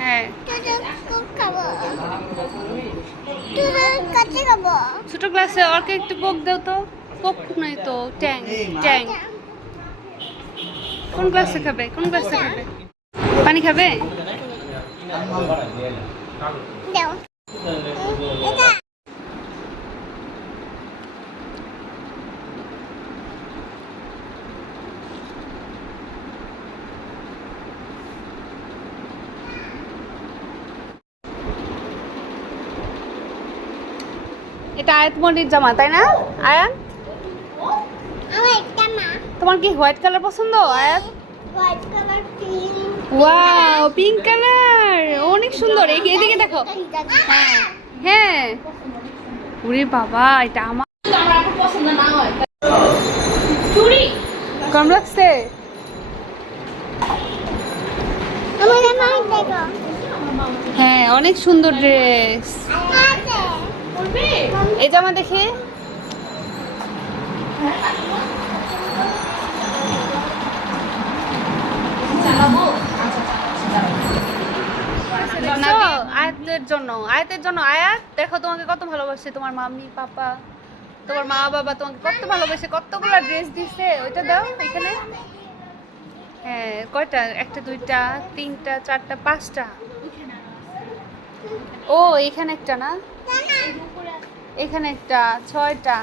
হ্যাঁ। ছোট ক্লাসে ওরকে একটু কোক দাও তো। কোক নাই তো, ট্যাং ট্যাং। কোন ক্লাসে খাবে? কোন ক্লাসে খাবে? পানি খাবে? দাও এটা এটা আয়াত মনির জামা, তাই না? আয়াত? তোমার কি হোয়াইট কালার পছন্দ, আয়াত? ওয়াও পিঙ্ক কালার অনেক সুন্দর। এই এদিকে দেখো। হ্যাঁ। ওরে বাবা, এটা আমার কম লাগছে? হ্যাঁ অনেক সুন্দর ড্রেস এই জামা দেখে। দেখছ? আয়াতের জন্য আয়াতের জন্য আয়াত? দেখো তোমাকে কত ভালোবাসে তোমার মাম্মি পাপা তোমার মা বাবা তোমাকে কত ভালোবাসে কতগুলো ড্রেস দিছে ওইটা দাও এখানে। হ্যাঁ কয়টা? একটা দুইটা তিনটা চারটা পাঁচটা। ও এখানে একটা না? এখানে একটা ছয়টা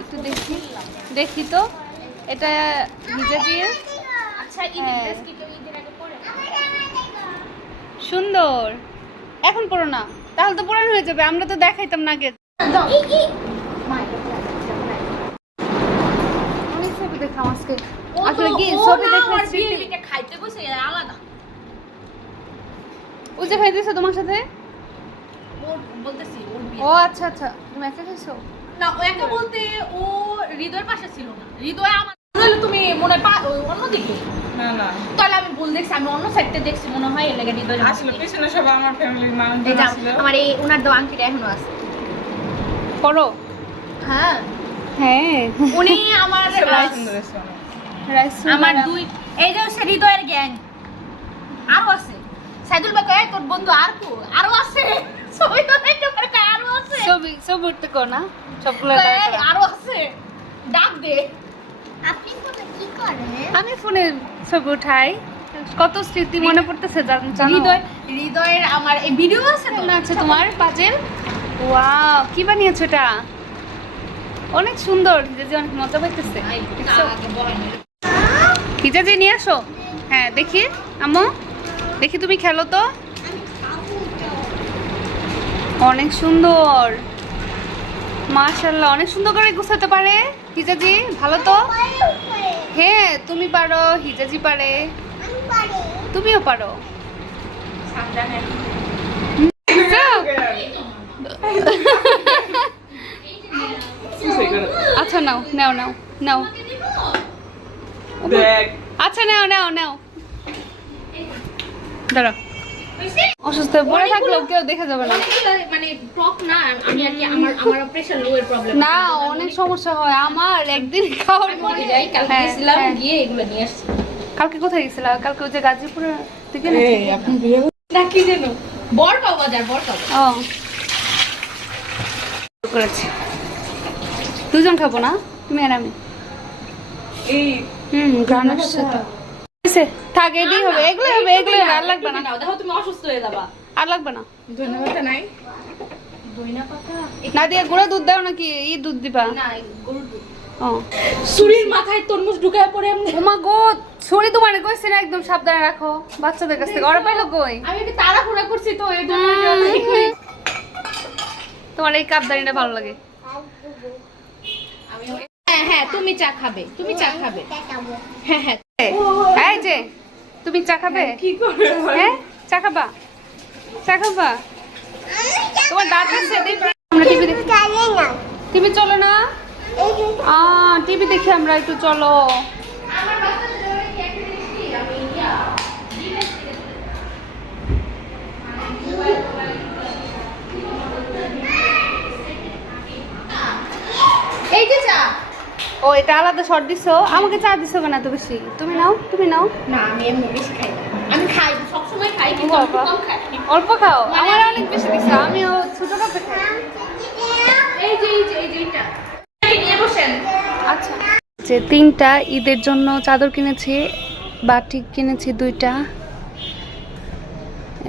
একটু দেখি। দেখি তো। এটা ভিজে দিয়ে হ্যাঁ। সুন্দর। এখন পড়ো না। তাহলে তো পুরান হয়ে যাবে। আমরা তো দেখাইতাম না আগে। অনেক ছবি দেখলাম আজকে। আসলে কি ছবি দেখলে খাইতে বসে আলাদা। ও যে খাইতেছো তোমার সাথে? ওর বলতেছি ওর বিয়ে। ও আচ্ছা আচ্ছা। তুমি একা খাইছো না ও একা বলতে ও হৃদয়ের পাশে ছিল না। হৃদয় আমার তাহলে তুমি মনে পা- অন্যদিকে না না। তাহলে আমি ভুল দেখছি আমি অন্য সাইডটা দেখছি মনে হয় এর হৃদয় আসলে পিছনে সব আমার ফ্যামিলির এই মানুষজন আমার এই ওনার দেওয়া আংটিটা এখনও আছে। পড়ো হ্যাঁ। হ্যাঁ। উনি আমার রাইস সুন্দর আছে অনেক। রাইস আমার দুই এই যে হচ্ছে হৃদয়ের গ্যাং। আরও আছে। সাইদুল ভাই কয় তোর বন্ধু আর কো? আরও আছে? সবাই তো একটা করে আরও আছে ছবি ছবি উঠতে কো না সবগুলো কয়, দাঁড়া করা। আরও আছে। ডাক দে। আপনি তো কি করেন? আমি ফোনে ছবি উঠাই। কত স্মৃতি মনে পড়তেছে জানো হৃদয় হৃদয়ের আমার এই ভিডিও আছে তো? আছে তোমার? পাজেল? ওয়াও কি বানিয়েছো এটা? অনেক সুন্দর। হিজাজি অনেক মজা পাইতেছে? হিজাজি নিয়ে আসো? হ্যাঁ দেখি। আম্মু দেখি তুমি খেলো তো? অনেক সুন্দর। মাশাল্লাহ অনেক সুন্দর করে গুছাতে পারে হিজাজি ভালো তো? হ্যাঁ তুমি পারো হিজাজি পারে। তুমিও পারো। আচ্ছা নাও নাও নাও নাও। আচ্ছা নাও নাও নাও। দাঁড়াও। অসুস্থ হয়ে পড়ে থাকলেও কেউ দেখে যাবে না। মানে টক না আমি আর কি আমার আমার প্রেশার লো এর প্রবলেম না অনেক সমস্যা হয়। আমার একদিন খাওয়ার পরে যাই কালকে হ্যাঁ, গেছিলাম হ্যাঁ। গিয়ে এগুলো নিয়ে আসছি। কালকে কোথায় গেছিলা? কালকে ওই যে গাজীপুরে দিকে না? এই আপনি বিয়ে না কি জানো? বরকাও বাজার বরকাও ও। করেছি। দুজন খাব না? তুমি আর আমি। এই হুম গান আসছে তো থাক এটাই হবে এগুলো হবে এগুলো আর লাগবে না। দেখো তুমি অসুস্থ হয়ে যাবা। আর লাগবে না। ধন্যবাদ নাই। না দিয়ে গুঁড়া দুধ দাও নাকি ই দুধ দিবা? না গরুর দুধ। ও। মাথায় তরমুজ ঢুকায় পড়ে ওমা গো ছড়ি তোমার কইছি না একদম সাবধানে রাখো বাচ্চাদের কাছ থেকে। ওরা পাইলো কই? আমি একটু তাড়াহুড়া করছি তো এই জন্য তোমার এই কাপদানিটা ভালো লাগে। হ্যাঁ হ্যাঁ তুমি চা খাবে তুমি চা খাবে। হ্যাঁ হ্যাঁ এই যে তুমি চা খাবে? হ্যাঁ চা খাবা? চা খাবা? তোমার দাঁত আছে আমরা টিভি দেখি। টিভি চলে না। আ টিভি দেখি আমরা একটু চলো। এই যে চা। ও এটা আলাদা শর্ট দিছো? আমাকে চা দিছো কেন এত বেশি? তুমি নাও তুমি নাও। না আমি এমনি বেশি খাই আমি খাই সবসময় বাবা। কম খায় অল্প খাও? আমার অনেক বেশি দিছে আমিও ছোট কাপে খাই। এই যে এই যে এই যে এইটা নিয়ে বসেন। আচ্ছা। যে তিনটা ঈদের জন্য চাদর কিনেছি বাটিক কিনেছি দুইটা।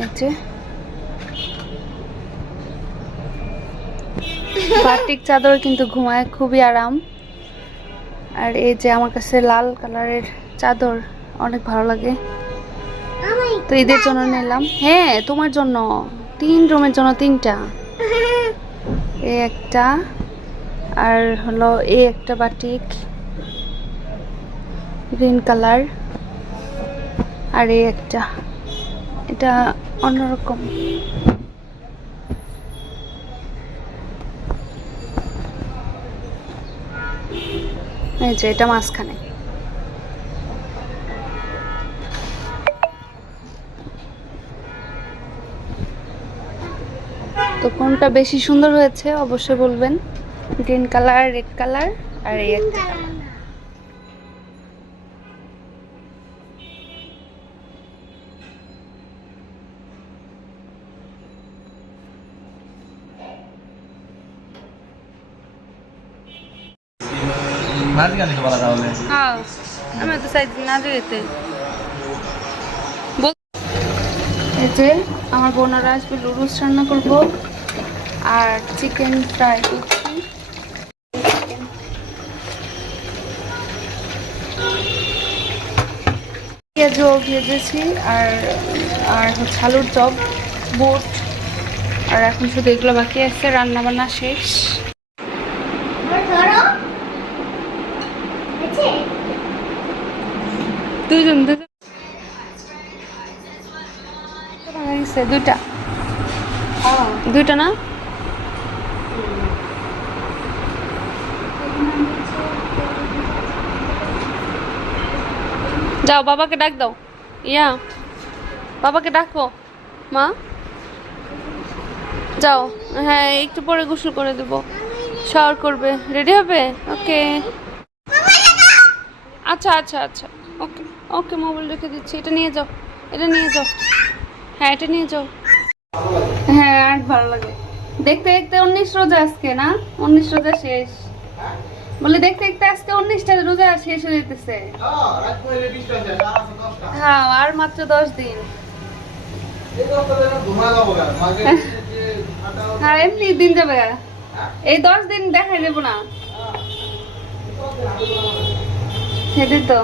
এই যে। বাটিক চাদর কিন্তু ঘুমায় খুবই আরাম। আর এই যে আমার কাছে লাল কালারের চাদর, অনেক ভালো লাগে। তো ঈদের জন্য নিলাম। হ্যাঁ তোমার জন্য। তিন রুমের জন্য তিনটা। এই একটা, আর হলো এই একটা বাটিক, গ্রিন কালার, আর এই একটা। এটা অন্যরকম। যে, এটা মাঝখানে। তো কোনটা বেশি সুন্দর হয়েছে, অবশ্যই বলবেন। গ্রিন কালার রেড কালার আর এই একটা। বলা তাহলে হ্যাঁ আমি তো চাই না এই যে আমার বোনেরা আসবে লুডুস রান্না করব আর চিকেন ফ্রাই করছি। পেঁয়াজও ভেজেছি আর আর হচ্ছে আলুর চপ, বুট। আর এখন শুধু এগুলো বাকি আছে রান্না বান্না শেষ ধরো আছে দুজন দুজন। দুইটা দুইটা না? যাও বাবাকে ডাক দাও। ইয়া বাবাকে ডাকো। মা? যাও। হ্যাঁ একটু পরে গোসল করে দেবো। শাওয়ার করবে। রেডি হবে? ওকে। আচ্ছা আচ্ছা আচ্ছা। ওকে ওকে মোবাইল রেখে দিচ্ছি, এটা নিয়ে যাও, এটা নিয়ে যাও। হ্যাঁ এটা নিয়ে যাও। হ্যাঁ আর ভালো লাগে। দেখতে দেখতে উনিশ রোজা আজকে, না? উনিশ রোজা শেষ। বলে দেখতে দেখতে আজকে উনিশটা রোজা শেষ হয়ে যেতেছে। হ্যাঁ আর মাত্র দশ দিন। হ্যাঁ এমনি দিন যাবে এই দশ দিন দেখাই দেবো না। সেটাই তো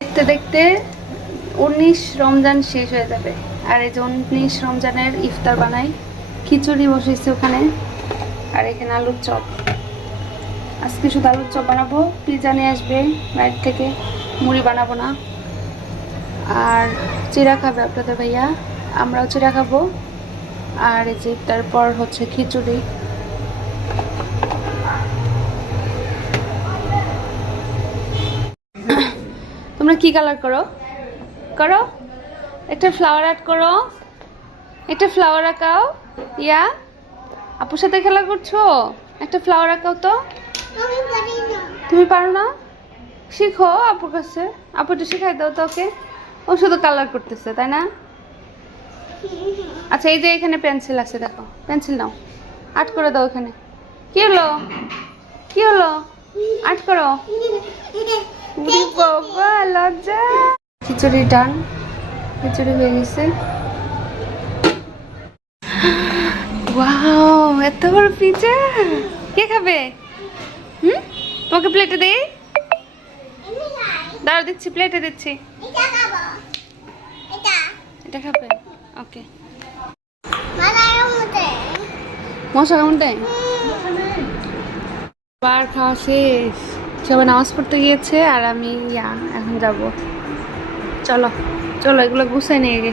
দেখতে দেখতে উনিশ রমজান শেষ হয়ে যাবে। আর এই যে উনিশ রমজানের ইফতার বানাই খিচুড়ি বসেছি ওখানে, আর এখানে আলুর চপ। আজকে শুধু আলুর চপ বানাবো পিজা নিয়ে আসবে, বাইরে থেকে মুড়ি বানাবো না। আর চিরা খাবে আপনাদের ভাইয়া, আমরাও চিরা খাব। আর এই যে তারপর হচ্ছে খিচুড়ি। তোমরা কি কালার করো? করো? একটা ফ্লাওয়ার আর্ট করো। একটা ফ্লাওয়ার আঁকাও। ইয়া, আপুর সাথে খেলা করছ? একটা ফ্লাওয়ার আঁকাও তো। তুমি পারো না? শিখো আপুর কাছে। আপু একটু শেখাই দাও তো ওকে। ও শুধু কালার করতেছে, তাই না? আচ্ছা এই যে এখানে পেন্সিল আছে, দেখো। পেন্সিল নাও। আর্ট করে দাও এখানে কি হলো? কি হলো? আর্ট করো। বাবা, লজ্জা। খিচুড়ি ডান খিচুড়ি হয়ে গেছে। ওয়াও এত বড় পিজা কে খাবে? হুম? তোমাকে প্লেটে দেই? দাঁড়া দিচ্ছি প্লেটে দিচ্ছি। এটা খাব? ওকে মশা কেমন দেয়? বার খাওয়া শেষ। সবাই নামাজ পড়তে গিয়েছে আর আমি ইয়া, এখন যাব। চলো চলো, এগুলো গুছাই নিয়ে গে